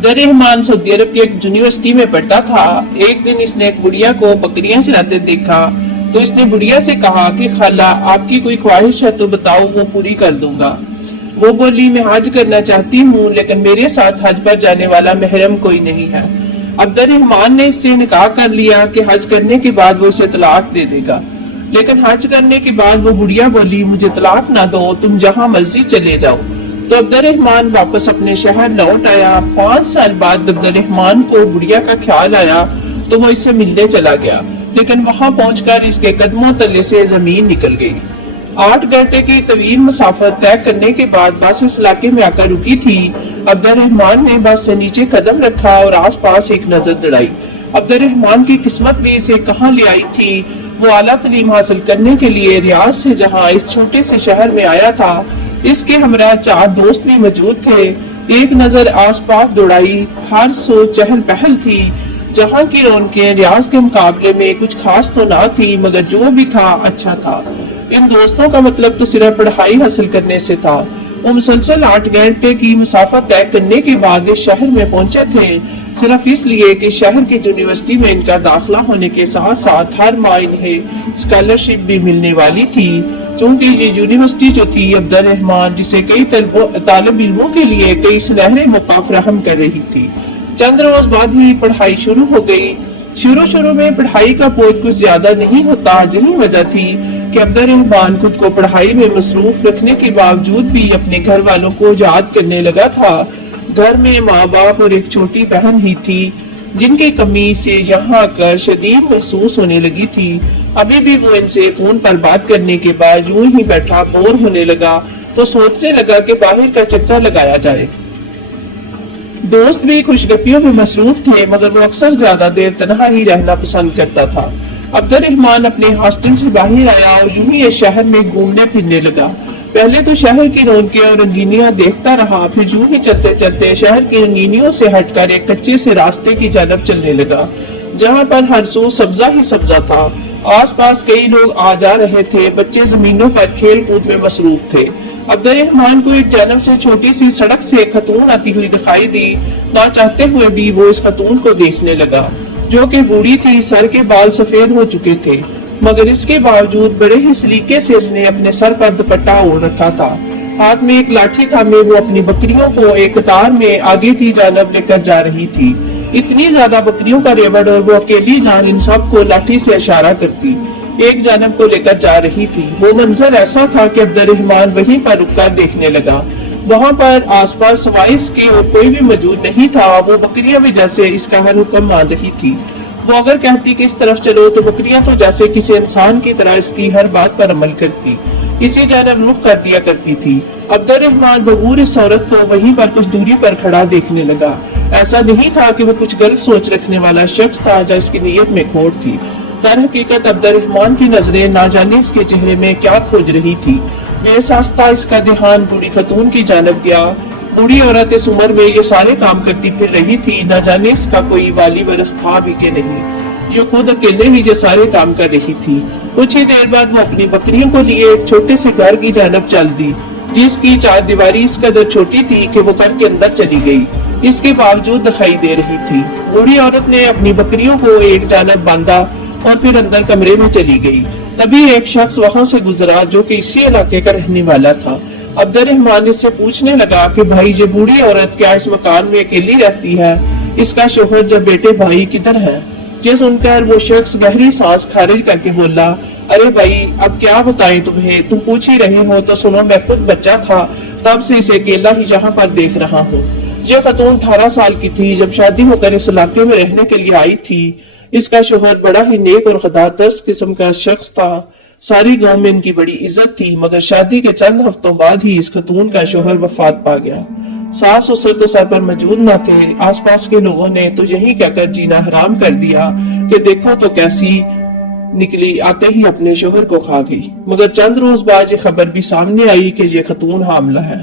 Abdurrahman Saudi अरब की एक university में पढ़ता था। एक दिन इसने एक बुढ़िया को बकरियां चराते देखा तो इसने बुढ़िया से कहा कि खाला आपकी कोई ख्वाहिश है तो बताओ, वो पूरी कर दूंगा। वो बोली, मैं हज करना चाहती हूँ लेकिन मेरे साथ हज पर जाने वाला महरम कोई नहीं है। अब्दुर्रहमान ने इससे निकाह कर लिया कि हज करने के बाद वो इसे तलाक दे देगा। लेकिन हज करने के बाद वो बुढ़िया बोली, मुझे तलाक ना दो, तुम जहाँ मर्जी चले जाओ। तो अब्दुर्रहमान वापस अपने शहर लौट आया। 5 साल बाद अब्दुर्रहमान को बुढ़िया का ख्याल आया तो वो इससे मिलने चला गया, लेकिन वहां पहुंचकर इसके कदमों तले से जमीन निकल गई। 8 घंटे की तवील मुसाफत तय करने के बाद बस इस इलाके में आकर रुकी थी। अब्दुर्रहमान ने बस से नीचे कदम रखा और आसपास एक नजर दौड़ाई। अब्दुर्रहमान की किस्मत भी इसे कहां ले आई थी। वो आला तालीम हासिल करने के लिए रियाज से जहां इस छोटे से शहर में आया था, इसके हमरा 4 दोस्त भी मौजूद थे। एक नजर आसपास दौड़ाई, हर सो चहल पहल थी। जहां की रौनकें रियाज के मुकाबले में कुछ खास तो ना थी, मगर जो भी था अच्छा था। इन दोस्तों का मतलब तो सिर्फ पढ़ाई हासिल करने से था। वो मुसलसल 8 घंटे की मुसाफत तय करने के बाद इस शहर में पहुंचे थे, सिर्फ इसलिए कि शहर की यूनिवर्सिटी में इनका दाखिला होने के साथ साथ हर माह इन्हें स्कॉलरशिप भी मिलने वाली थी। चूंकि ये यूनिवर्सिटी जो थी अब्दुर्रहमान जिसे कई तालिब इल्मों के लिए कई सुनहरे मौका फराहम कर रही थी। चंद रोज बाद ही पढ़ाई शुरू हो गई। शुरू में पढ़ाई का बोझ कुछ ज्यादा नहीं होता। यही वजह थी कि अब्दुर्रहमान खुद को पढ़ाई में मसरूफ रखने के बावजूद भी अपने घर वालों को याद करने लगा था। घर में माँ बाप और एक छोटी बहन ही थी जिनकी कमी से यहाँ आकर शदीद महसूस होने लगी थी। अभी भी वो इनसे फोन पर बात करने के बाद यूं ही बैठा बोर होने लगा तो सोचने लगा कि बाहर का चक्कर लगाया जाए। दोस्त भी खुशगपियों में मसरूफ थे, मगर वो अक्सर ज्यादा देर तन्हा ही रहना पसंद करता था। अब्दुर्रहमान अपने हॉस्टल से बाहर आया और यूं ही शहर में घूमने फिरने लगा। पहले तो शहर की रौनकें और रंगीनियां देखता रहा, फिर यूं ही चलते चलते शहर की रंगीनियों से हटकर एक कच्चे से रास्ते की जानब चलने लगा, जहां पर हर सू सब्जा ही सब्जा था। आसपास कई लोग आ जा रहे थे, बच्चे जमीनों पर खेल कूद में मसरूफ थे। अब्दुर्रहमान को एक जानब से छोटी सी सड़क से एक खतून आती हुई दिखाई दी। ना चाहते हुए भी वो इस खतून को देखने लगा, जो कि बूढ़ी थी। सर के बाल सफेद हो चुके थे, मगर इसके बावजूद बड़े ही सलीके से इसने अपने सर पर दुपट्टा ओढ़ रखा था। हाथ में एक लाठी थामे वो अपनी बकरियों को एक कतार में आगे की जानब लेकर जा रही थी। इतनी ज्यादा बकरियों का रेवड़ और वो अकेली जान इन सब को लाठी से इशारा करती एक जानब को लेकर जा रही थी। वो मंजर ऐसा था कि अब्दुर्रहमान वहीं पर रुककर देखने लगा। वहाँ पर आसपास सवाई इसके और कोई भी मौजूद नहीं था। वो बकरियां भी जैसे इसका हर हुक्म मान रही थी। वो अगर कहती कि इस तरफ चलो तो बकरियां तो जैसे किसी इंसान की तरह इसकी हर बात पर अमल करती, इसी जानब रुख कर दिया करती थी। अब्दुर्रहमान बगूर इस औरत को वहीं पर कुछ दूरी पर खड़ा देखने लगा। ऐसा नहीं था कि वो कुछ गलत सोच रखने वाला शख्स था या इसकी नीयत में खोट थी। दर हकीकत अब्दुर्रहमान की नजरें ना जाने इसके चेहरे में क्या खोज रही थी। बेसाख्ता इसका ध्यान बूढ़ी खतून की जानब गया। बूढ़ी औरत इस उम्र में ये सारे काम करती फिर रही थी, न जाने इसका कोई वाली वरस था भी के नहीं, जो खुद अकेले ही ये सारे काम कर रही थी। कुछ ही देर बाद वो अपनी बकरियों को लिए एक छोटे से घर की जानब चल दी, जिसकी 4 दीवारी इस कदर छोटी थी कि वो घर के अंदर चली गई। इसके बावजूद दिखाई दे रही थी। बूढ़ी औरत ने अपनी बकरियों को एक जानब बांधा और फिर अंदर कमरे में चली गई। तभी एक शख्स वहां से गुजरा जो कि इसी इलाके का रहने वाला था। अब्दुर्रहमान इससे पूछने लगा कि भाई ये बूढ़ी औरत क्या इस मकान में अकेली रहती है? इसका शोहर जब बेटे भाई किधर है? ये सुनकर वो शख्स गहरी सांस खारिज करके बोला, अरे भाई अब क्या बताएं तुम्हें, तुम पूछ ही रहे हो तो सुनो, मैं खुद बच्चा था तब से इसे अकेला ही यहाँ पर देख रहा हूँ। ये खतून 18 साल की थी जब शादी होकर इस इलाके में रहने के लिए आई थी। इसका शोहर बड़ा ही नेक और खुदातर्स किस्म का शख्स था। सारी गांव में इनकी बड़ी इज्जत थी, मगर शादी के चंद हफ्तों बाद ही इस खतून का शोहर वफात पा गया। सास ससुर तो सर पर मौजूद न थे। आसपास के लोगों ने तो यही कहकर जीना हराम कर दिया कि देखो तो कैसी निकली, आते ही अपने शोहर को खा गई। मगर चंद रोज बाद ये खबर भी सामने आई कि ये खतून हामला है।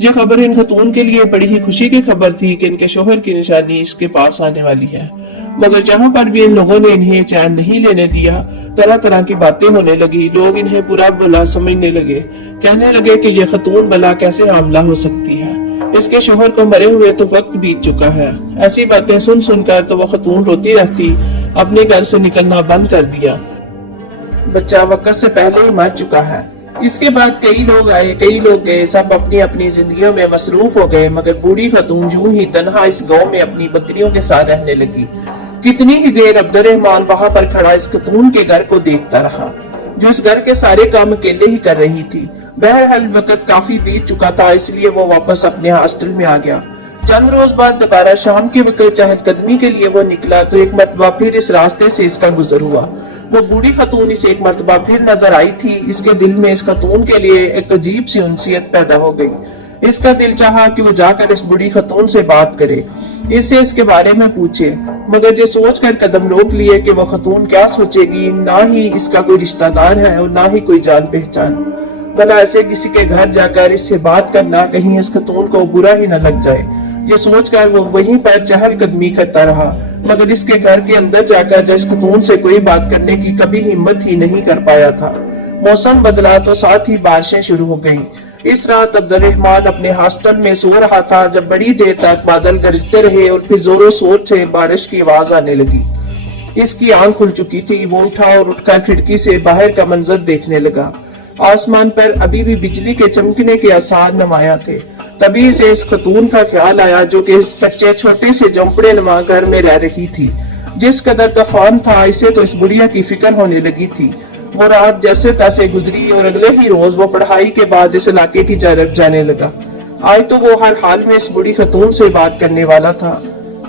ये खबर इन खतून के लिए बड़ी ही खुशी की खबर थी कि इनके शोहर की निशानी इसके पास आने वाली है। मगर जहाँ पर भी इन लोगों ने इन्हें चैन नहीं लेने दिया, तरह तरह की बातें होने लगी। लोग इन्हें बुरा भला समझने लगे, कहने लगे कि ये खतून भला कैसे हामला हो सकती है। इसके शोहर को मरे हुए तो वक्त बीत चुका है। ऐसी बातें सुन सुनकर तो वो खतून रोती रहती, अपने घर से निकलना बंद कर दिया। बच्चा वक्त से पहले ही मर चुका है। इसके बाद कई लोग आए, कई लोग गए, सब अपनी अपनी जिंदगियों में मसरूफ हो गए, मगर बूढ़ी खतून यूं ही तन्हा इस गांव में अपनी बकरियों के साथ रहने लगी। कितनी ही देर अब्दुर्रहमान वहां पर खड़ा इस खतून के घर को देखता रहा, जो इस घर के सारे काम अकेले ही कर रही थी। बहरहाल वक्त काफी बीत चुका था, इसलिए वो वापस अपने हॉस्टल में आ गया। चंद रोज बाद दोबारा शाम के वक्त चहलकदमी के लिए वो निकला तो एक मरतबा फिर इस रास्ते से इसका गुजर हुआ। वो बूढ़ी खतून इसे एक मरतबा फिर नजर आई थी। इसके दिल में इस खतून के लिए एक अजीब सी उनसियत पैदा हो गई। इसका दिल चाहा कि वो जाकर इस बूढ़ी खतून से बात करे, इससे इसके बारे में पूछे, मगर ये सोच कर कदम रोक लिए कि वो खतून क्या सोचेगी। ना ही इसका कोई रिश्तेदार है और ना ही कोई जान पहचान, भला ऐसे किसी के घर जाकर इससे बात करना कहीं इस खतून को बुरा ही न लग जाए। ये सोचकर वो वहीं पर चहलकदमी करता रहा, मगर इसके घर के अंदर जाकर जिस खतून से कोई बात करने की कभी हिम्मत ही नहीं कर पाया था। मौसम बदला तो साथ ही बारिशें शुरू हो गईं। इस रात अब्दुर्रहमान अपने हॉस्टल में सो रहा था जब बड़ी देर तक बादल गरजते रहे और फिर जोरों शोर से बारिश की आवाज आने लगी। इसकी आंख खुल चुकी थी। वो उठा और उठकर खिड़की से बाहर का मंजर देखने लगा। आसमान पर अभी भी बिजली के चमकने के आसार नुमाया थे। तभी से इस खतून का ख्याल आया जो कि इस कच्चे छोटे से झोंपड़े नुमा घर में रह रही थी। जिस कदर तूफान था, इसे तो इस बुढ़िया की फिक्र होने लगी थी। वो रात जैसे तैसे गुजरी और अगले ही रोज वो पढ़ाई के बाद इस इलाके की तरफ जाने लगा। आज तो वो हर हाल में इस बुढ़ी खतून से बात करने वाला था।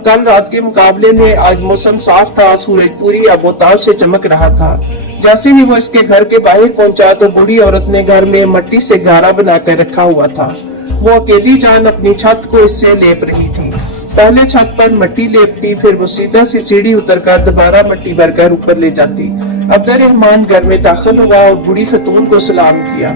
कल रात के मुकाबले में आज मौसम साफ था, सूरज पूरी आबोताब से चमक रहा था। जैसे ही वो इसके घर के बाहर पहुंचा तो बूढ़ी औरत ने घर में मिट्टी से गारा बनाकर रखा हुआ था। वो अकेली जान अपनी छत को इससे लेप रही थी। पहले छत पर मिट्टी लेपती, फिर वो सीधा सी सीढ़ी उतरकर दोबारा मिट्टी भरकर ऊपर ले जाती। अब्दुर्रहमान घर में दाखिल हुआ और बूढ़ी खतून को सलाम किया।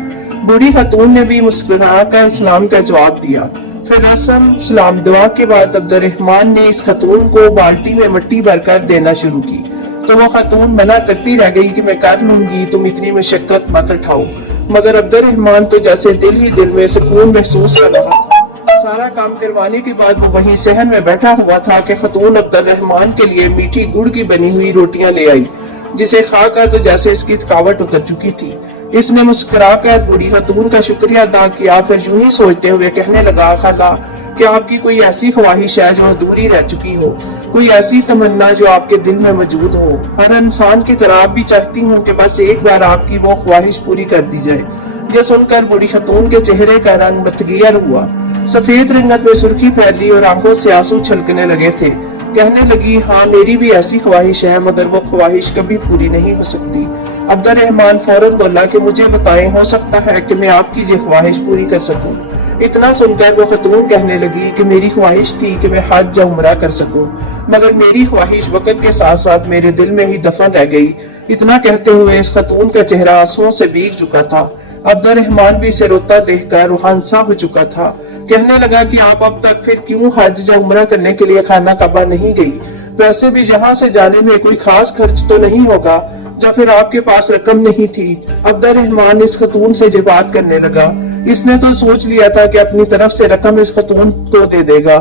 बूढ़ी खतून ने भी मुस्कुराकर सलाम का जवाब दिया। फिर रस्म सलाम दुआ के बाद अब्दुर्रहमान ने इस खतून को बाल्टी में मिट्टी भरकर देना शुरू की, तो वो खतून मना करती रह गई कि मैं कर लूंगी, तुम इतनी मशक्कत मत उठाओ। मगर अब्दुर्रहमान तो जैसे दिल ही दिल में सुकून महसूस कर रहा था। सारा काम करवाने के बाद वो वहीं सहन में बैठा हुआ था कि खतून अब्दुर्रहमान के लिए मीठी गुड़ की बनी हुई रोटियां ले आई, जिसे खाकर तो जैसे इसकी थकावट उतर चुकी थी। इसने मुस्कुराकर बूढ़ी खतून का शुक्रिया अदा किया, फिर यूं ही सोचते हुए कहने लगा, खाला कि आपकी कोई ऐसी ख्वाहिश है जो अधूरी रह चुकी हो, कोई ऐसी तमन्ना जो आपके दिल में मौजूद हो। हर इंसान की तरह आप भी चाहती हूँ कि बस एक बार आपकी वो ख्वाहिश पूरी कर दी जाए। यह सुनकर बूढ़ी खतून के चेहरे का रंग मतगैर हुआ, सफेद रंगत में सुर्खी फैली और आंखों से आंसू छलकने लगे थे। कहने लगी, हाँ मेरी भी ऐसी ख्वाहिश है, मगर वो ख्वाहिश कभी पूरी नहीं हो सकती। अब्दुर्रहमान फौरन बोला कि मुझे बताएं, हो सकता है कि मैं आपकी ये ख्वाहिश पूरी कर सकूं। इतना सुनकर वो खतून कहने लगी कि मेरी ख्वाहिश थी कि मैं हज या उम्रा कर सकूं, मगर मेरी ख्वाहिश वक्त के साथ साथ मेरे दिल में ही दफन रह गई। इतना कहते हुए इस खतून का चेहरा आंसुओं से भीग चुका था। अब्दुर्रहमान भी इसे रोता देखकर रुहानसा हो चुका था। कहने लगा कि आप अब तक फिर क्यों हज या उम्रा करने के लिए खाना काबा नहीं गई? वैसे भी यहाँ से जाने में कोई खास खर्च तो नहीं होगा, या फिर आपके पास रकम नहीं थी? अब्दुर्रहमान इस खतून से ये बात करने लगा। इसने तो सोच लिया था कि अपनी तरफ से रकम इस खतून को दे देगा।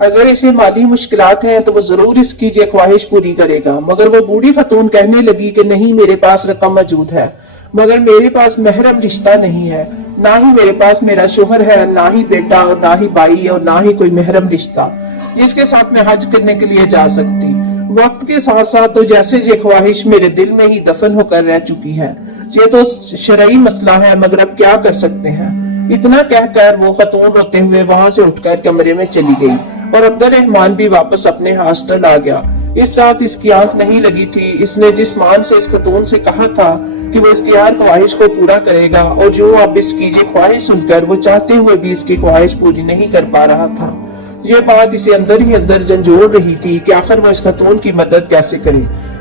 अगर इसे माली मुश्किलात हैं तो वो जरूर इसकी ये ख्वाहिश पूरी करेगा। मगर वो बूढ़ी खतून कहने लगी कि नहीं, मेरे पास रकम मौजूद है, मगर मेरे पास महरम रिश्ता नहीं है। ना ही मेरे पास मेरा शोहर है, ना ही बेटा और ना ही भाई और ना ही कोई महरम रिश्ता जिसके साथ मैं हज करने के लिए जा सकती। वक्त के साथ साथ तो जैसे ये ख्वाहिश मेरे दिल में ही दफन होकर रह चुकी है। ये तो शरई मसला है, मगर अब क्या कर सकते हैं? इतना कहकर वो खतून रोते हुए वहां से उठकर कमरे में चली गई और अब्दुर्रहमान भी वापस अपने हॉस्टल आ गया। इस रात इसकी आंख नहीं लगी थी। इसने जिस मान से इस खतून से कहा था कि वो इसकी हर ख्वाहिश को पूरा करेगा, और जो अब इसकी ये ख्वाहिश सुनकर वो चाहते हुए भी इसकी ख्वाहिश पूरी नहीं कर पा रहा था। ये बात इसे अंदर ही अंदर झंझोड़ रही थी कि आखिर वो इस खतून की मदद कैसे करे,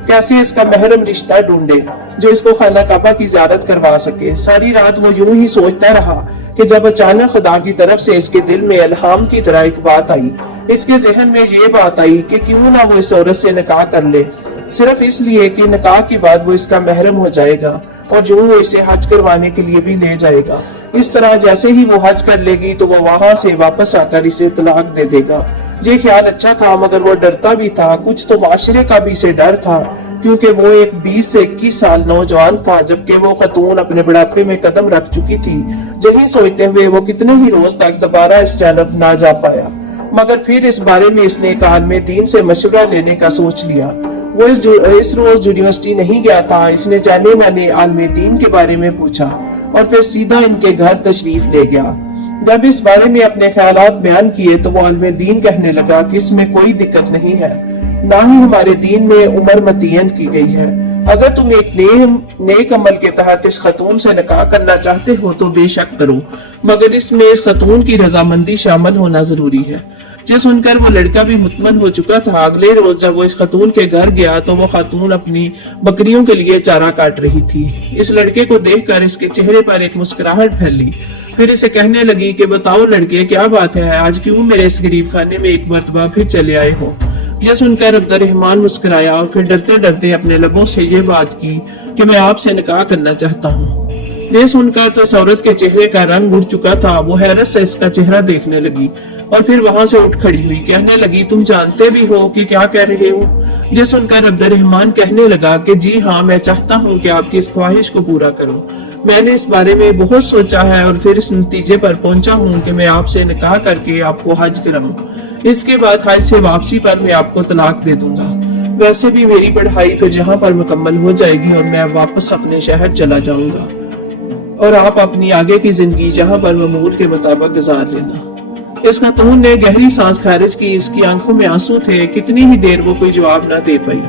कैसे इसका महरम रिश्ता ढूंढे जो इसको खाना काबा की ज़ियारत करवा सके। सारी रात वो यूं ही सोचता रहा कि जब अचानक खुदा की तरफ से इसके दिल में इल्हाम की तरह एक बात आई। इसके जहन में ये बात आई कि क्यों ना वो इस औरत से निकाह कर ले, सिर्फ इसलिए कि निकाह के बाद वो इसका महरम हो जाएगा और जो वो इसे हज करवाने के लिए भी ले जाएगा। इस तरह जैसे ही वो हज कर लेगी तो वो वहां से वापस आकर इसे तलाक दे देगा। ये ख्याल अच्छा था, मगर वो डरता भी था। कुछ तो माशरे का भी इसे डर था, क्योंकि वो एक 20 से 21 साल नौजवान था, जबकि वो खतून अपने बुढ़ापे में कदम रख चुकी थी। यही सोचते हुए वो कितने ही रोज तक दोबारा इस जानब ना जा पाया। मगर फिर इस बारे में इसने एक आलिम दीन से मशवरा लेने का सोच लिया। वो इस रोज यूनिवर्सिटी नहीं गया था। इसने जाने माने आलिम दीन के बारे में पूछा और फिर सीधा इनके घर तशरीफ ले गया। जब इस बारे में अपने ख्यालात बयान किए तो वो आलिम दीन कहने लगा कि इसमें कोई दिक्कत नहीं है, ना ही हमारे दीन में उम्र मतयन की गई है। अगर तुम एक नेक अमल के तहत इस खतून से निकाह करना चाहते हो तो बेशक करो, मगर इसमें इस खतून की रजामंदी शामिल होना जरूरी है। ये सुनकर वो लड़का भी मुतमन हो चुका था। अगले रोज जब वो इस खतून के घर गया तो वो खतून अपनी बकरियों के लिए चारा काट रही थी। इस लड़के को देखकर इसके चेहरे पर एक मुस्कुराहट फैली। फिर इसे कहने लगी कि बताओ लड़के, क्या बात है, आज क्यों मेरे इस गरीब खाने में एक मर्तबा फिर चले आए हो? यह सुनकर अब्दुर्रहमान मुस्कुराया और फिर डरते डरते अपने लबों से ये बात की कि मैं आपसे निकाह करना चाहता हूँ। ये सुनकर तो इस औरत के चेहरे का रंग उड़ चुका था। वो हैरत से इसका चेहरा देखने लगी और फिर वहां से उठ खड़ी हुई। कहने लगी, तुम जानते भी हो कि क्या कह रहे हो? ये सुनकर अब्दुर्रहमान कहने लगा कि जी हाँ, मैं चाहता हूँ कि आपकी इस ख्वाहिश को पूरा करूँ। मैंने इस बारे में बहुत सोचा है और फिर इस नतीजे पर पहुंचा हूँ कि मैं आपसे निकाह करके आपको हज कराऊं। इसके बाद हज से वापसी पर मैं आपको तलाक दे दूंगा। वैसे भी मेरी पढ़ाई फिर जहाँ पर मुकम्मल हो जाएगी और मैं वापस अपने शहर चला जाऊंगा और आप अपनी आगे की जिंदगी जहाँ पर मामूल के मुताबिक गुजार लेना। इस खतून ने गहरी सांस खारिज की। इसकी आंखों में आंसू थे। कितनी ही देर वो कोई जवाब न दे पाई।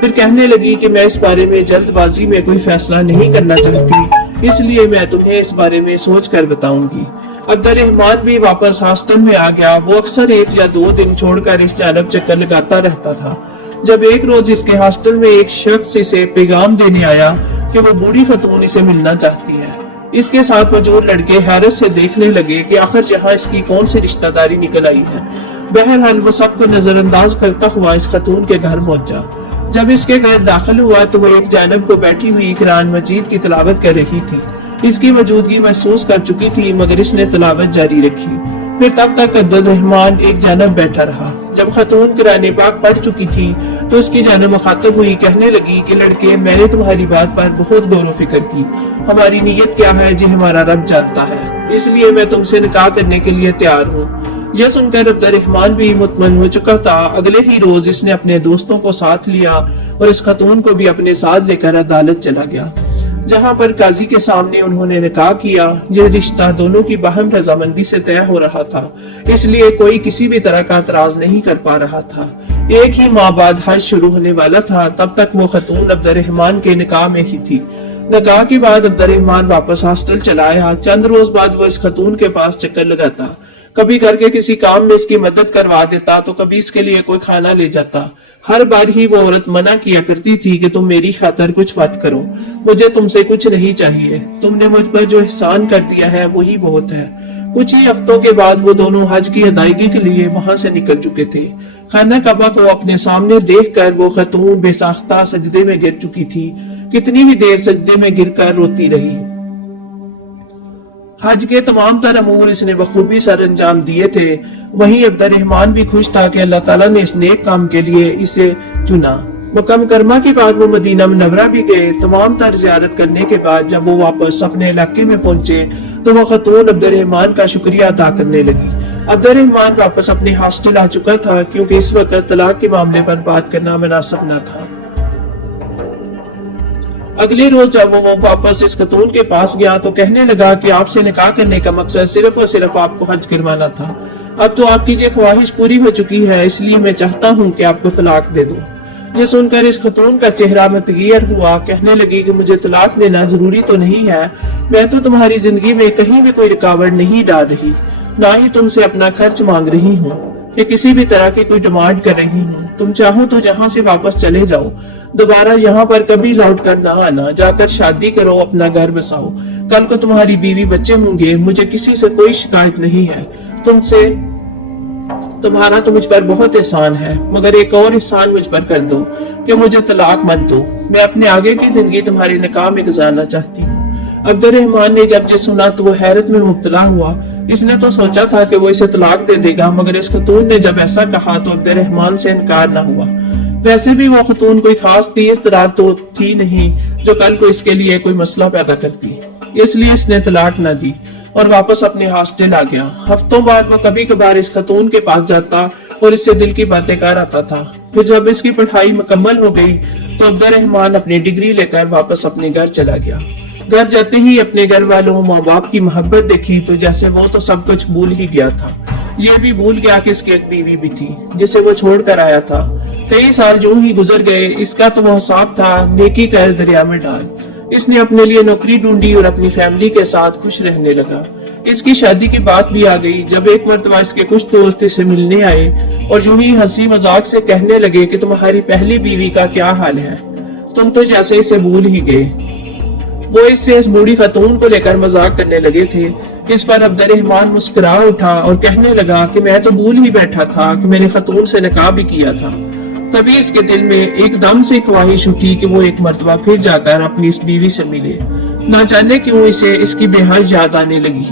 फिर कहने लगी कि मैं इस बारे में जल्दबाजी में कोई फैसला नहीं करना चाहती, इसलिए मैं तुम्हें इस बारे में सोच कर बताऊंगी। अब्दुर्रहमान भी वापस हॉस्टल में आ गया। वो अक्सर 1 या 2 दिन छोड़कर इस जानब चक्कर लगाता रहता था। जब एक रोज इसके हॉस्टल में एक शख्स इसे पैगाम देने आया कि वो बूढ़ी खतून इसे मिलना चाहती है। इसके साथ मौजूद लड़के हैरत से देखने लगे कि आखिर यहाँ इसकी कौन सी रिश्तेदारी निकल आई है। बहरहाल वो सबको नजरअंदाज करता हुआ इस खतून के घर पहुंचा। जब इसके घर दाखिल हुआ तो वो एक जानब को बैठी हुई कुरान मजीद की तिलावत कर रही थी। इसकी मौजूदगी महसूस कर चुकी थी, मगर इसने तिलावत जारी रखी। फिर तब तक अब्दुर्रहमान एक जानब बैठा रहा। जब खतून कुरान पाक पढ़ चुकी थी तो उसकी जानब मुखातब हुई। कहने लगी कि लड़के, मैंने तुम्हारी बात पर बहुत गौर फिक्र की। हमारी नीयत क्या है जो हमारा रब जानता है, इसलिए मैं तुमसे निकाह करने के लिए तैयार हूँ। यह सुनकर अब्दुर्रहमान भी मुतमन हो चुका था। अगले ही रोज इसने अपने दोस्तों को साथ लिया और इस खतून को भी अपने साथ लेकर अदालत चला गया, जहाँ पर काजी के सामने उन्होंने निकाह किया। यह रिश्ता दोनों की बाहम रजामंदी से तय हो रहा था, इसलिए कोई किसी भी तरह का एतराज नहीं कर पा रहा था। एक ही माह बाद हज शुरू होने वाला था। तब तक वो खतून अब्दुर्रहमान के निकाह में ही थी। निकाह के बाद अब्दुर्रहमान वापस हॉस्टल चला आया। चंद रोज बाद वो इस खतून के पास चक्कर लगाता। कभी घर के किसी काम में इसकी मदद करवा देता तो कभी इसके लिए कोई खाना ले जाता। हर बार ही वो औरत मना किया करती थी कि तुम मेरी खातिर कुछ मत करो, मुझे तुमसे कुछ नहीं चाहिए, तुमने मुझ पर जो एहसान कर दिया है वही बहुत है। कुछ ही हफ्तों के बाद वो दोनों हज की अदायगी के लिए वहां से निकल चुके थे। खाना काबा को अपने सामने देखकर वो खतून बेसाख्ता सजदे में गिर चुकी थी। कितनी ही देर सजदे में गिरकर रोती रही। हज के तमाम तर अमूर इसने बखूबी सर अंजाम दिए थे। वहीं अब्दुर्रहमान भी खुश था कि अल्लाह ताला ने इस नेक काम के लिए इसे चुना। मक्का मुकरमा के बाद वो मदीना मुनव्वरा भी गए। तमाम तर जियारत करने के बाद जब वो वापस अपने इलाके में पहुंचे तो वो खतून अब्दुर्रहमान का शुक्रिया अदा करने लगी। अब्दुर्रहमान वापस अपने हॉस्टल आ चुका था, क्योंकि इस वक्त तलाक के मामले पर बात करना मुनासिब न था। अगले रोज जब वो वापस इस खतून के पास गया तो कहने लगा कि आपसे निकाह करने का मकसद सिर्फ और सिर्फ आपको हज करवाना था। अब तो आपकी ये ख्वाहिश पूरी हो चुकी है, इसलिए मैं चाहता हूँ कि आपको तलाक दे दूं। ये सुनकर इस खतून का चेहरा मतगैर हुआ। कहने लगी कि मुझे तलाक देना जरूरी तो नहीं है, मैं तो तुम्हारी जिंदगी में कहीं भी कोई रुकावट नहीं डाल रही, ना ही तुमसे अपना खर्च मांग रही हूँ कि किसी भी तरह की कोई डिमांड कर रही हूँ। तुम चाहो तो यहाँ से वापस चले जाओ, दोबारा यहाँ पर कभी लौट कर ना आना, जाकर शादी करो, अपना घर बसाओ। कल को तुम्हारी बीवी बच्चे होंगे। मुझे किसी से कोई शिकायत नहीं है। तुम्हारा तो मुझ पर बहुत एहसान है, मगर एक और एहसान मुझ पर कर दो कि मुझे तलाक मत दो। मैं अपने आगे की जिंदगी तुम्हारे निकाह में गुजारना चाहती हूँ। अब्दुर्रहमान ने जब ये सुना तो वो हैरत में मुब्तला हुआ। इसने तो सोचा था कि वो इसे तलाक दे देगा, मगर इस खतून ने जब ऐसा कहा तो अब्दुर्रहमान से इनकार न हुआ। वैसे भी वो खतून कोई खास तेज तरार तो थी नहीं जो कल को इसके लिए कोई मसला पैदा करती, इसलिए इसने तलाक न दी और वापस अपने हॉस्टल आ गया। हफ्तों बाद वो कभी कभार इस खतून के पास जाता और इससे दिल की बातें कर आता था। फिर जब इसकी पढ़ाई मुकम्मल हो गई तो अब्दुर्रहमान अपनी डिग्री लेकर वापस अपने घर चला गया। घर जाते ही अपने घर वालों माँ बाप की मोहब्बत देखी तो जैसे वो तो सब कुछ भूल ही गया था। ये भी भूल गया कि इसकी एक बीवी भी थी जिसे वो छोड़ कर आया था। कई साल जो ही गुजर गए, इसका तो वो हिसाब था नेकी कर दरिया में डाल। इसने अपने लिए नौकरी ढूंढी और अपनी फैमिली के साथ खुश रहने लगा। इसकी शादी की बात भी आ गई जब एक मर्तबा इसके कुछ दोस्त इसे मिलने आए और यूं ही हंसी मजाक से कहने लगे कि तुम्हारी पहली बीवी का क्या हाल है, तुम तो जैसे इसे भूल ही गए। वो इससे इस बूढ़ी खतून को लेकर मजाक करने लगे थे। इस पर अब्दुर्रहमान मुस्कुरा उठा और कहने लगा कि मैं तो भूल ही बैठा था कि मैंने खतून से निकाह भी किया था। तभी इसके दिल में एकदम से ख्वाहिश उठी कि वो एक मर्तबा फिर जाकर अपनी इस बीवी से मिले। ना जाने क्यों इसे इसकी बेहद याद आने लगी।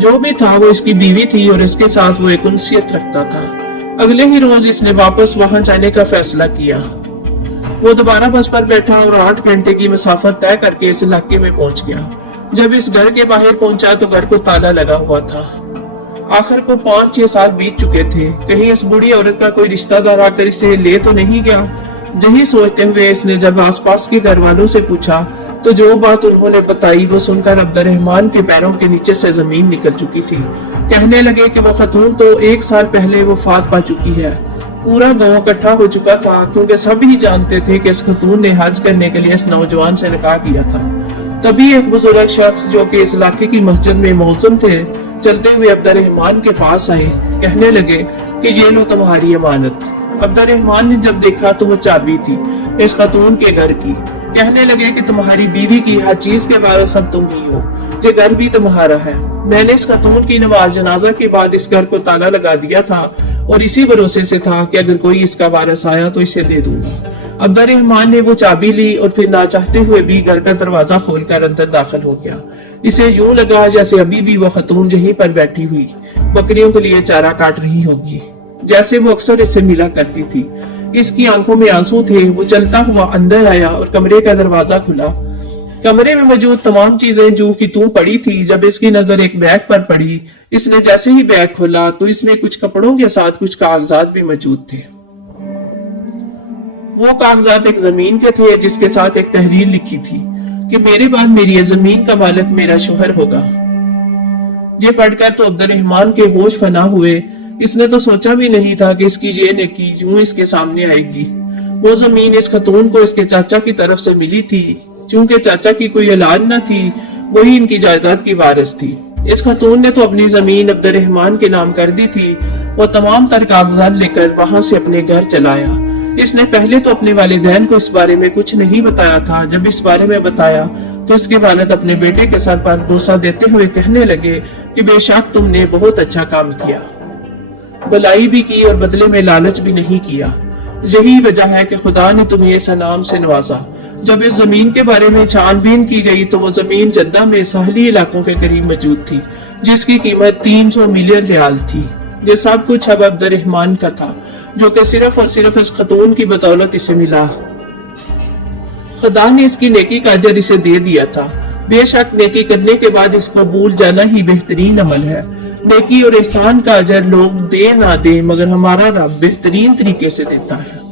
जो भी था वो इसकी बीवी थी और इसके साथ वो एक उनसियत रखता था। अगले ही रोज इसने वापस वहां जाने का फैसला किया। वो दोबारा बस पर बैठा और 8 घंटे की मुसाफत तय करके इस इलाके में पहुंच गया। जब इस घर के बाहर पहुंचा तो घर को ताला लगा हुआ था। आखिर को 5-6 साल बीत चुके थे। कहीं इस बूढ़ी औरत का कोई रिश्तेदार आकर इसे ले तो नहीं गया। यही सोचते हुए इसने जब आसपास के घर वालों से पूछा तो जो बात उन्होंने बताई वो सुनकर अब्दुर्रहमान के पैरों के नीचे से जमीन निकल चुकी थी। कहने लगे कि वो खतून तो 1 साल पहले वफात पा चुकी है। पूरा गांव इकट्ठा हो चुका था क्योंकि सब ही जानते थे कि इस खतून ने हज करने के लिए इस नौजवान से निकाह किया था। तभी एक बुजुर्ग शख्स जो कि इस इलाके की मस्जिद में मौजूद थे चलते हुए अब्दुर्रहमान के पास आए। कहने लगे कि ये लो तुम्हारी अमानत। अब्दुर्रहमान ने जब देखा तो वो चाबी थी इस खतून के घर की। कहने लगे कि तुम्हारी बीवी की हर चीज के वारिस सब तुम ही हो, ये घर भी तुम्हारा है। मैंने इस खतून की नमाज जनाजा के बाद इस घर को ताला लगा दिया था और इसी भरोसे से था कि अगर कोई इसका वारिस आया तो इसे दे दूंगा। अब्दुर्रहमान ने वो चाबी ली और फिर ना चाहते हुए भी घर का दरवाजा खोलकर अंदर दाखिल हो गया। इसे यूं लगा जैसे अभी भी वो खतून यहीं पर बैठी हुई बकरियों के लिए चारा काट रही होगी, जैसे वो अक्सर इससे मिला करती थी। इसकी आंखों में आंसू थे। वो चलता हुआ अंदर आया और कमरे का दरवाजा खुला। कमरे में मौजूद तमाम चीजें जो कि तू पड़ी थी। जब इसकी नजर एक बैग पर पड़ी, इसने जैसे ही बैग खोला तो इसमें कुछ कपड़ों के साथ कुछ कागजात भी मौजूद थे। वो कागजात एक जमीन के थे जिसके साथ एक तहरीर लिखी थी कि मेरे बाद मेरी जमीन का मालिक मेरा शोहर होगा। ये पढ़कर तो अब्दुर्रहमान के होश फना हुए। इसने तो सोचा भी नहीं था कि इसकी ये नेकी यूं इसके सामने आएगी। वो जमीन इस खतून को इसके चाचा की तरफ से मिली थी। चूंकि चाचा की कोई औलाद न थी, वही इनकी जायदाद की वारिस थी। इस खतून ने तो अपनी जमीन अब्दुर्रहमान के नाम कर दी थी। वो तमाम तर कागजात लेकर वहां से अपने घर चलाया। इसने पहले तो अपने वालिदैन को इस बारे में कुछ नहीं बताया था। जब इस बारे में बताया तो इसके वालिद अपने बेटे के सर पर बोसा देते हुए कहने लगे कि बेशक तुमने बहुत अच्छा काम किया, भलाई भी की और बदले में लालच भी नहीं किया। यही वजह है कि खुदा ने तुम्हें इस इनाम से नवाजा। जब इस जमीन के बारे में छानबीन की गई तो वो जमीन जद्दा में साहली इलाकों के करीब मौजूद थी, जिसकी कीमत 300 मिलियन रियाल थी। ये सब कुछ अब अब्दुर्रहमान का था, जो कि सिर्फ और सिर्फ इस खतून की बदौलत इसे मिला। खुदा ने इसकी नेकी का अजर इसे दे दिया था। बेशक नेकी करने के बाद इसको भूल जाना ही बेहतरीन अमल है। नेकी और एहसान का अजर लोग दे ना दे, मगर हमारा रब बेहतरीन तरीके से देता है।